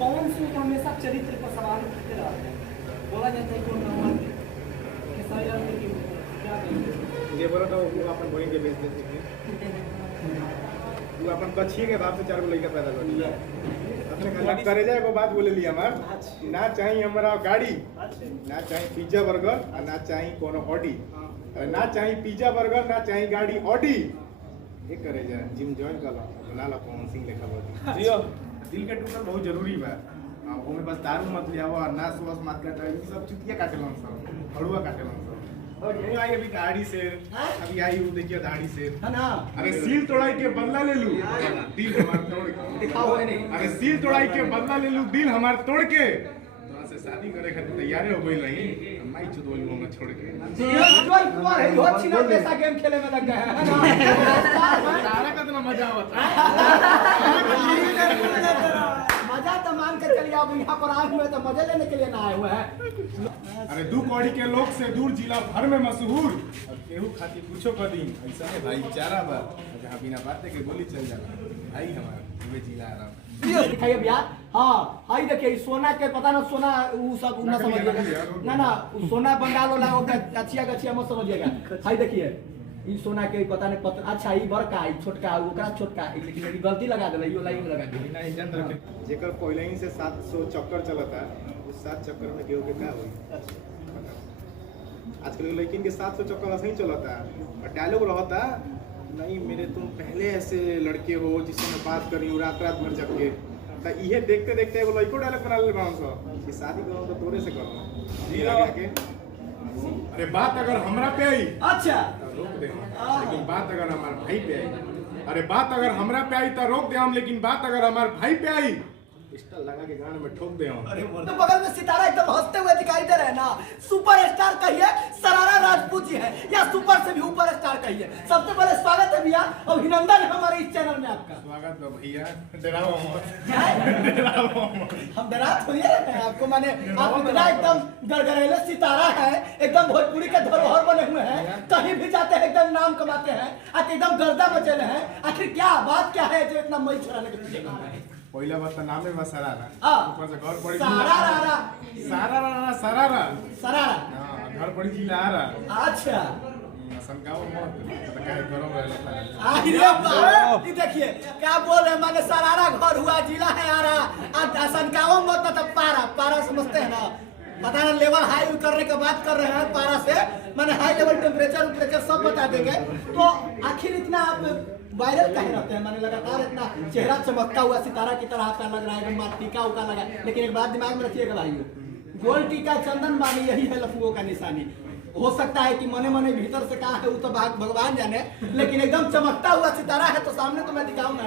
पवन सिंह को हमेशा चरित्र पर सवाल उठते रहते हैं। बोला जाता है कि वो नंबर खेसारी लाल की क्या कहेंगे? ये बोला था वो अपन बोली के बेच देते वो अपन कच्छी के भाव से 4 गो लड़का पैदा कर दिया अपने खाली करे जाए वो बात बोले लिया हमार ना चाहिए हमारा गाड़ी ना चाहिए पिज्जा बर्गर और ना चाहिए कोनो ऑडी ना चाहिए पिज्जा बर्गर ना चाहिए गाड़ी ऑडी ये करे जाए जिम ज्वाइन कर लो बना लो पवन सिंह लेखा बोल जियो दिल के टूटल बहुत जरूरी बा वो में बस दारू मत लिया और ना सुबह मत काटे ये सब चुतिया काटे लन सब हड़ुआ काटे लन सब और ये आई अभी दाढ़ी से अभी आई वो देखिए दाढ़ी से है ना? अरे सील तोड़ाई के बदला ले लूं दिल हमार तोड़ के दिखाओ है नहीं। अरे सील तोड़ाई के बदला ले लूं दिल हमार तोड़ के तोरा से शादी करे खातिर तैयार हो गई रही माई चुदोल मुंह छोड़ के उज्जवल कुमार है हो छिना पैसा गेम खेले में लग गए है ना? तारा कितना मजा आवता मजा तो मान के चलिए अब यहाँ पर आए हुए तो मजे लेने के लिए ना आए हुए हैं। अरे दू कौड़ी के लोग से दूर जिला भर में मशहूर और केहू खातिर पूछो कदीम ऐसा है भाईचारा बा जहाँ बिना बातें के गोली चल जाला भाई हमारा ये जिला आराम ये दिखाइए भैया। हाँ हाई देखिए सोना के पता ना सोना वो सब ना समझिएगा ना वो सोना बंगाल वाला होगा गछिया गछिया मत समझिएगा। हाई देखिए ये सोना के पता नहीं पता अच्छा ये बड़का ये छोटका ओकरा छोटका लेकिन ये गलती लगा दे यो लाइन लगा दे नहीं जान रखे जेकर पहले ही से 700 चक्कर चलता है उस 7 चक्कर में केहू के का होई आजकल लेकिन के 700 चक्कर ऐसे ही चलता है और डायलॉग रहता नहीं मेरे तुम पहले ऐसे लड़के हो जिससे मैं बात करी हूँ रात रात भर जग के तो ये देखते देखते एगो लड़को डायलॉग बना ले बाउंस कि शादी करो तो तोरे से करो जी लगा के अरे बात अगर हमरा पे आई अच्छा रोक दे लेकिन बात अगर हमारे भाई पे आई अरे बात अगर हमरा पे आई तो रोक दे हम लेकिन बात अगर हमारे भाई पे आई पिस्टल लगा के गान में ठोक दे हम तो बगल में सितारा एकदम हंसते हुए दिखाई दे रहे हैं ना। सुपरस्टार कहिए सरारा राजपूत जी है या सुपर से भी ऊपर स्टार कहिए। सबसे पहले स्वागत है भैया अभिनंदन है हमारे इस चैनल में आपका। स्वागत है भैया डराओ हम डरा थोड़ी रहे हैं आपको माने आप इतना एकदम गड़गड़ेले सितारा है एकदम भोजपुरी के धरोहर बने हुए हैं कहीं भी जाते हैं एकदम नाम कमाते हैं एकदम गर्दा मचेले हैं। आखिर क्या बात क्या है जो इतना मई छुड़ाने के पीछे काम है? पहला बात नाम है सरारा हां ऊपर से घर पड़ी सरारा सरारा सरारा हां घर पड़ी जिला आ रहा अच्छा संकाव मत तो क्या गरम रहला अरे बाप ये देखिए क्या बोल रहे हैं माने सरारा घर हुआ जिला है आ रहा संकाव मत तो पारा समझते हैं ना पता ना लेवल हाई करने के बात कर रहे हैं पारा से माने हाई लेवल टेम्परेचर सब बता देंगे। तो आखिर इतना आप वायरल कहीं रहते हैं माने लगातार इतना चेहरा चमकता हुआ सितारा की तरह आपका लग रहा है एकदम टीका उका लगा लेकिन एक बात दिमाग में रखिएगा भाइयों गोल टीका चंदन बाली यही है लफुओं का निशानी। हो सकता है कि मने मने भीतर से कहा है वो तो भगवान जाने लेकिन एकदम चमकता हुआ सितारा है तो सामने तो मैं दिखाऊंगा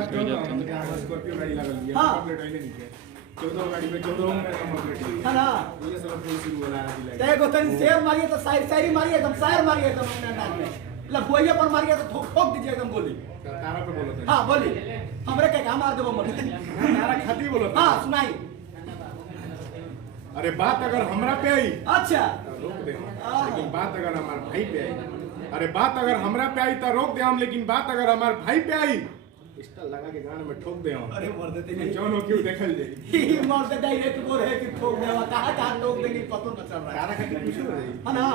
स्कॉर्पियो गाड़ी लगल है कंप्लीट आइले नीचे 14 गाड़ी में 14 में कंप्लीट है ना। ये सब फुल शुरू हो रहा है देखो तनी शेर मारिए तो शायरी मारिए एकदम शायर मारिए एकदम अंदाज में लफुइया पर मारिए तो ठोक दीजिए एकदम गोली। तारा पे बोलो हां बोली हमरे के का मार देबो मत तारा खाती बोलो हां सुनाई। अरे बात अगर हमरा पे आई अच्छा रोक दे लेकिन बात अगर हमारे भाई पे आई अरे बात अगर हमरा पे आई तो रोक दे हम लेकिन बात अगर हमारे भाई पे आई पिस्टल लगा के गान में ठोक दे हम। अरे मर देते नहीं जौन हो क्यों देखल दे ही मर दे डायरेक्ट बोल है कि ठोक देवा कहां ठोक देंगे पता न चल रहा है। तारा खाती पूछो रे है ना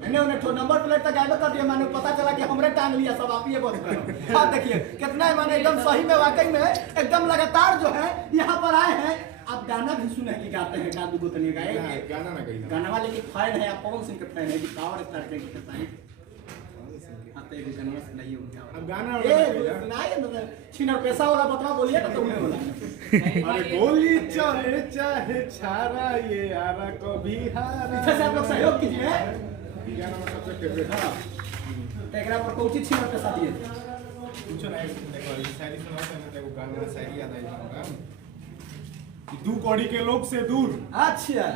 मैंने उन्हें तो नंबर प्लेट तक गायब कर दिया मैंने पता चला कि हमरे टांग लिया सब आप ये बोल रहे हैं। हाँ देखिए कितना है मैंने एकदम सही में वाकई में एकदम लगातार जो है यहाँ पर आए हैं। आप गाना भी सुने कि गाते हैं गादू गोतनी गाए गाना ना गई गाना वाले की फैन है आप पवन सिंह के फैन है कि पावर स्टार के फैन आते हैं गाना सुनाइए उनका अब गाना सुनाइए ना छिनर पैसा वाला बतवा बोलिए ना तो उन्हें बोला अरे गोली चले चाहे छारा ये आरा को भी हारा पीछे से आप लोग सहयोग कीजिए। गाना में सबसे फेवरेट है टेकरा पर कोची छिनर पैसा दिए पूछो ना देखो ये शायरी सुनाओ ना देखो गाना में शायरी याद आई होगा कि दू कौड़ी के लोग से दूर अच्छा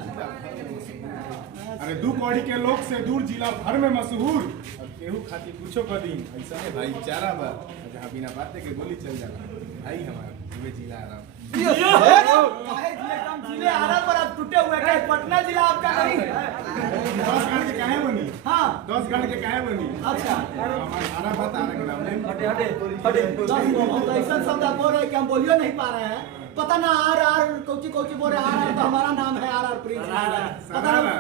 अरे दू कौड़ी के लोग से दूर जिला भर में मशहूर और केहू खातिर पूछो कदीम ऐसा है भाईचारा बा जहाँ बिना बातें के गोली चल जाला भाई हमारा ये जिला आराम जिले आरा पर आप टूटे हुए हैं पटना जिला आपका नहीं है 10 गाड़ के काहे बनी हाँ 10 गाड़ के काहे बनी अच्छा हमारा बात आने के नाम हटे 10 को हम तो ऐसा शब्द बोल रहे हैं कि हम बोलियो नहीं पा रहे हैं पता ना आर कोची बोल रहे आर तो हमारा नाम है आर प्रिंस पता ना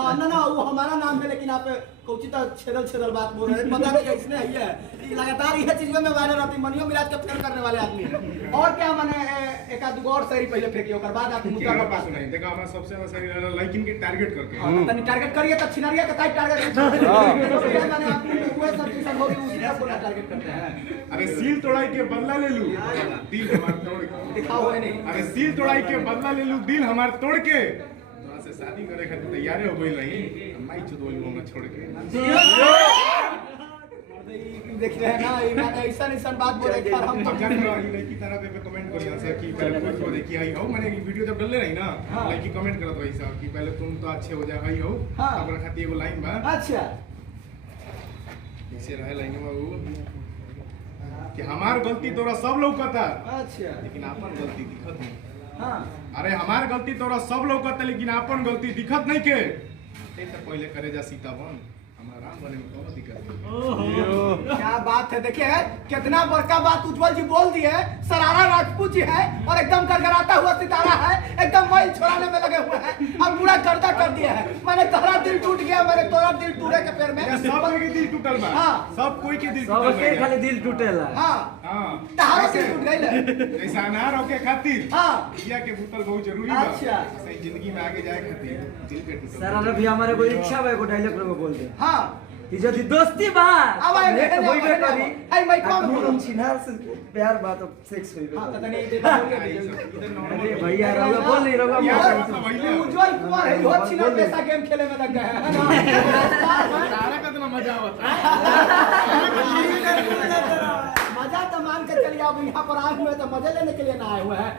हाँ ना वो हमारा नाम है लेकिन आप कोची तो छेदल बात बोल रहे हैं पता नहीं इसने है ये लगातार यह चीजों में वायरल रहती मनियो मिराज के फेल करने वाले आदमी और क्या माने एक आध और सही पहले फेंकियो कर बाद आप मुद्दा पर पास नहीं देखा हमारा सबसे ज्यादा सही रहला लाइकिन के टारगेट करके तनी टारगेट करिए तो छिनरिया का टाइप टारगेट माने आप वो सब चीज सब होगी उसी को टारगेट करते हैं अरे सील तोड़ाई के बदला ले लूं दिल हमार तोड़ के दिखाओ है नहीं अरे सील तोड़ाई के बदला ले लूं दिल हमार तोड़ के तोरा से शादी करे खातिर तैयार हो गइल रही माई चुदोल मुंह छोड़ के देख रहे हैं ना ये ऐसा बात बोल रहे हैं हम जान रहा हूं लड़की तरह पे कमेंट करियो सर कि पहले कुछ को देखी आई हो मैंने वीडियो जब डलले रही ना लड़की कमेंट करत रही सब कि पहले तुम तो अच्छे हो जाए आई हो हमरा खातिर एगो लाइन बा अच्छा ऐसे रहे लाइन बाबू कि हमार गलती तोरा सब लौकता अच्छा लेकिन अपन गलती दिखत नहीं हां अरे हमार गलती तोरा सब लौकता लेकिन अपन गलती दिखत नहीं के ते तो पहले करे जा सीता बन हमारा राम बने में कोनो दिक्कत नहीं क्या बात है देखिए कितना बड़का बात उज्जवल जी बोल दिए सरारा राजपूत जी है और एकदम गड़गड़ाता हुआ सितारा है एकदम मैल छोड़ाने में लगे हुए हैं अब पूरा गर्दा कर दिया है मैंने तोरा दिल टूट गया मैंने तोरा दिल टूटे के पैर में सब कोई के दिल टूटल बा हां सब कोई के दिल सब टूटल के खाली दिल टूटेला हां हां तारो दिल टूट गइल ऐसा अनार होके खातिर हां दिया के भूतल बहुत जरूरी बा अच्छा। ऐसे जिंदगी में आगे जाए खातिर दिल के टूटल सर अभी हमारे कोई इच्छा बा को डायलॉग रे बोल दे हां कि यदि दोस्ती बा अब आए होइबे करी आई माइक कौन बोल हम छिनार से प्यार बा तो सेक्स होइबे हां करी। पता नहीं इधर अरे भैया रहुआ बोल नहीं रहुआ उज्जवल कुमार है बहुत छिना पैसा गेम खेले में लग गए हैं ना तारा का तो मजा आवता मजा तो मान के चलिए अब यहाँ पर आए हुए तो मजे लेने के लिए ना आए हुए हैं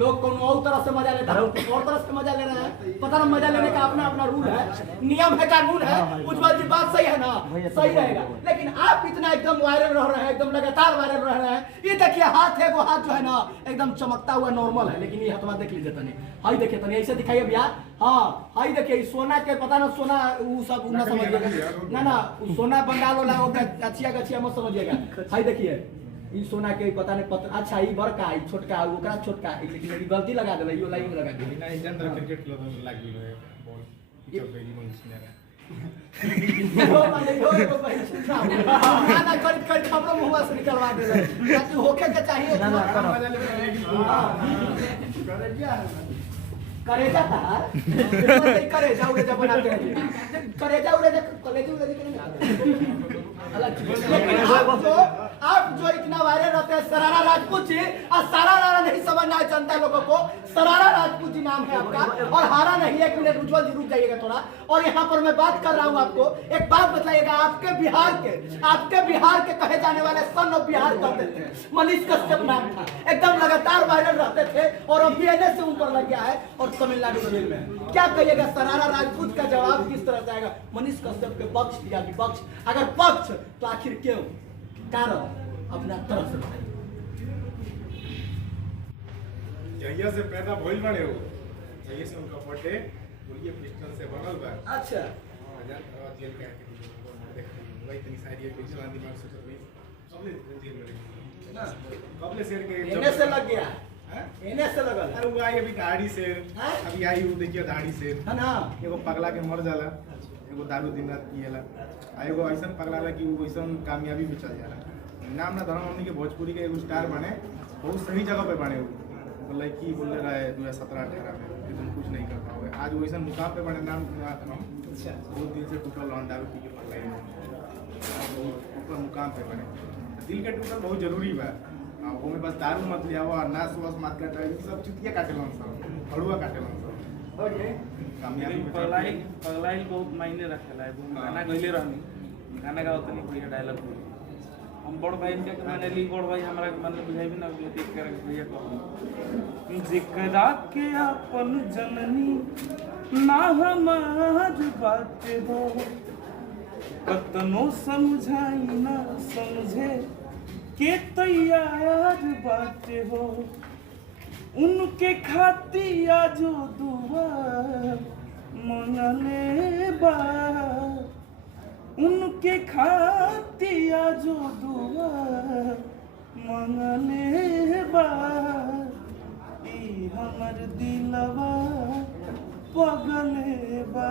लोग कोनो और तरह से मजा लेता है और तरह से मजा ले रहे हैं पता ना मजा लेने का अपना अपना रूल है नियम है कानून है उज्जवल जी बात सही है ना सही रहेगा लेकिन आप इतना एकदम वायरल रह रहे हैं एकदम लगातार वायरल रह रहे हैं ये देखिए हाथ है वो हाथ जो है ना एकदम चमकता हुआ नॉर्मल है लेकिन ये हाथ देख लीजिए तनी हाई देखिए तनी ऐसे दिखाइए भैया हाँ हाई देखिए सोना के पता ना सोना वो सब ना समझिएगा ना सोना बंगाल वाला गछिया मत समझिएगा हाई देखिए ई सोना के पता नहीं पता अच्छा ई बड़का ई छोटका ओकरा छोटका लेकिन यदि गलती लगा देले यो लाइन लगा देले नहीं जनरल क्रिकेट खेलो तो लाग गेलो है बॉल जब गई मन सुनेगा हो माने हो एगो भाई सुना ना कर खबरों मुंह से निकलवा देले ताकि होके के चाहिए ना मजा ले करेजा करेजा था करेजा उड़े जब बनाते हैं करेजा उड़े आप जो इतना वायरल रहते हैं सरारा राजपूत जी और सरारा नहीं समझना है जनता लोगों को सरारा राजपूत जी नाम है आपका और हारा नहीं है। 1 मिनट उज्जवल जी रुक जाइएगा थोड़ा और यहाँ पर मैं बात कर रहा हूँ आपको एक बात बताइएगा आपके बिहार के कहे जाने वाले सन ऑफ बिहार कहते थे मनीष कश्यप नाम था एकदम लगातार वायरल रहते थे और अब बीएनएस से ऊपर लग गया है और तमिलनाडु में क्या कहिएगा सरारा राजपूत का जवाब किस तरह से आएगा मनीष कश्यप के पक्ष या विपक्ष अगर पक्ष तो आखिर क्यों कारण अपना तरफ से बताइए जहिया से पैदा भइल बड़े हो जहिया से उनका बर्थडे बोलिए पिस्टल से बनल बा अच्छा हजार जेल का वही इतनी सारी एक जवान दिमाग से चल रही सबले जेल में रही कबले शेर के एने से लग गया हैं एने से लगल अरे वो आई अभी दाढ़ी से अभी आई वो देखिए दाढ़ी से है ना एगो पगला के मर जाला एगो दारू दिन रात पिएला आ एगो ऐसा पगला ला कि वो ऐसा कामयाबी में चल जाला नाम ना धर्म हमनी के भोजपुरी के एगो स्टार बने बहुत सही जगह पे बने वो लड़की बोल रहा है 2017-18 में कि तुम कुछ नहीं कर पाओगे आज वैसा मुकाम पे बने नाम सुना था हम अच्छा 2 दिन से टूटल लॉन दारू पी के पगला ऊपर मुकाम पे बने दिल के टूटल बहुत जरूरी बा वो में बस दारू मत लिया हुआ नाश वास मत काटा ये सब चुतिया काटेलन सब हड़ुआ काटेलन सब ओके कामयाबी में पगलाइल बहुत मायने रखेला है गाना गइले रहनी गाना गावत नहीं कोई डायलॉग बोली हम बड़ भाई के माने ली बड़ भाई हमरा के माने बुझाई भी ना देख कर भैया कहूं जिकरा के अपन जननी ना हमार बात हो कतनो समझाई ना समझे के तैयार बात हो उनके खातिया जो दुआ मंगले बा उनके खातिया जो दुआ मंगले बा हमर दिलवा पगले बा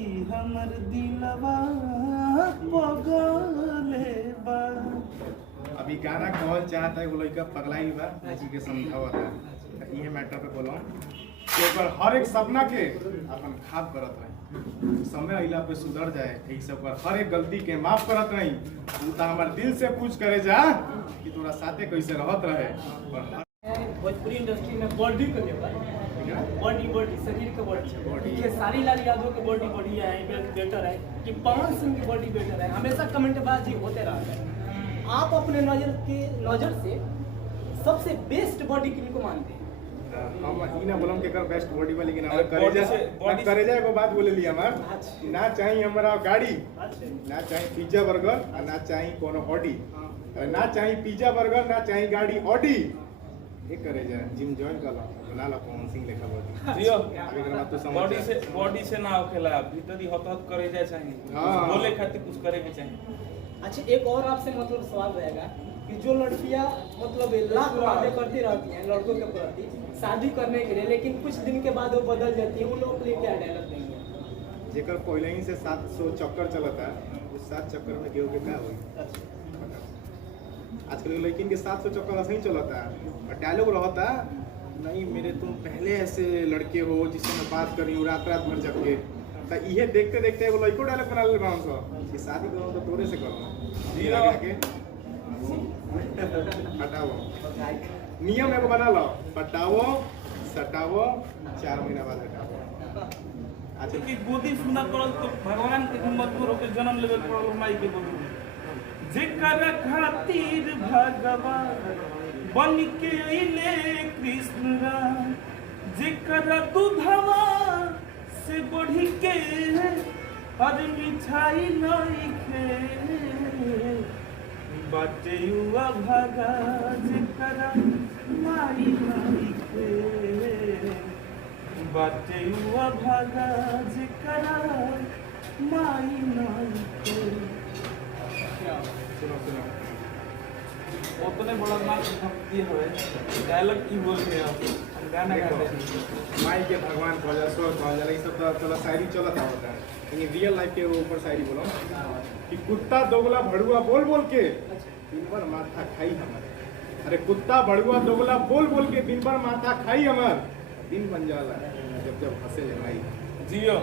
ई हमर दिलवा पगले बा। अभी गाना कहल चाहता है वो लड़का पगलाई बा किसी के समझावता है ये मैटर पे बोलो कि ओकर हर एक सपना के अपन खाप करत रही समय अइला पे सुधर जाए यही सब पर हर एक गलती के माफ करत रही तू तो हमार दिल से पूछ करे जा कि तोरा साथे कैसे रहत रहे पर भोजपुरी इंडस्ट्री में बॉडी को लेकर बॉडी शरीर के बॉडी खेसारी लाल यादव के बॉडी बढ़िया है बेटर है कि पवन सिंह की बॉडी बेटर है, हमेशा कमेंटबाजी होते रहा है। आप अपने नजर से सबसे बेस्ट बॉडी किनको मानते हैं? हम ई ना बोलम के कर बेस्ट बॉडी वाली लेकिन हमर करेजा एगो बात बोले ली हमार ना चाहिए हमरा गाड़ी ना चाहिए पिज्जा बर्गर और ना चाहिए कोनो ऑडी ना चाहिए पिज्जा बर्गर ना चाहिए गाड़ी ऑडी ये करेजा जिम जॉइन कर लो बना लो पवन सिंह लेखा बॉडी जियो अभी अगर बात तो समझ बॉडी से ना होखेला भीतरी हत करे जाए चाहिए हाँ। बोले खातिर कुछ करे के चाहिए। अच्छा, एक और आपसे मतलब सवाल रहेगा कि जो लड़कियां मतलब लाख वादे करती रहती हैं लड़कों के प्रति शादी करने के लिए, लेकिन कुछ दिन के बाद वो बदल जाती है, उन लोगों के लिए क्या डायलॉग देंगे? जेकर पहले ही से 700 चक्कर चलता उस 7 चक्कर में केहू के क्या होई आजकल के लड़किन के 700 चक्कर ऐसे ही चलता और डायलॉग रहता नहीं मेरे तुम पहले ऐसे लड़के हो जिससे मैं बात कर रही हूँ रात रात भर जग के तो ये देखते देखते वो लड़को डायलॉग बना ले बाउंस कि शादी करो तो तोरे से करो जी लगा के हटाओ नियम एगो बना लो पटाओ सटाओ 4 महीना बाद हटाओ अच्छा कि गोदी सुना पड़ल तो भगवान के हिम्मत करो के जन्म लेवे पड़ल माई के गोदी जेकर खातिर भगवान बन के अइले कृष्ण राम जेकर दूधवा से बढ़ी के हर मिठाई नहीं खे बाटे युवा भागा जेकर माई नहीं खे बाटे युवा भागा जेकर माई नहीं खे। सुनो उतने बड़ा नाच भक्ति है डायलॉग की बोल रहे हम गाना गाते हैं माई के भगवान कहल जाला स्वर कहल जाला ई सब तो चला शायरी चलत होता है लेकिन रियल लाइफ के ऊपर शायरी बोलो कि कुत्ता दोगला भड़ुआ बोल बोल के दिन भर माथा खाई हमार अरे कुत्ता भड़ुआ दोगला बोल बोल के दिन भर माथा खाई हमार दिन बन जाला जब जब हंसे ले भाई जियो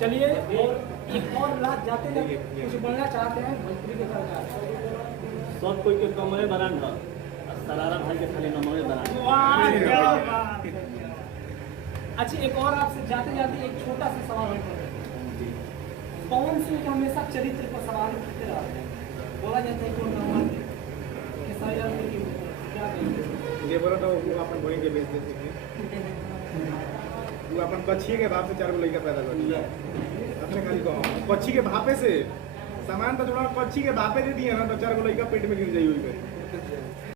चलिए एक और रात जाते जाते कुछ बोलना चाहते हैं भोजपुरी के साथ? सब कोई के कमरे बनान था सरारा भाई के खाली नमरे बनान। अच्छा, एक और आपसे जाते जाते एक छोटा सा सवाल है। पवन सिंह के हमेशा चरित्र पर सवाल उठते रहते हैं, बोला जाता है कौन नंबर क्या कहेंगे? ये बोला तो वो अपन बोलेंगे बेच देते वो अपन कच्छी के भाव से 4 गो लड़का पैदा कर दिया अपने खाली कहो कच्छी के भापे से सामान तो थोड़ा कच्छी के भापे दे दिए ना तो 4 गो लड़का पेट में गिर जाइए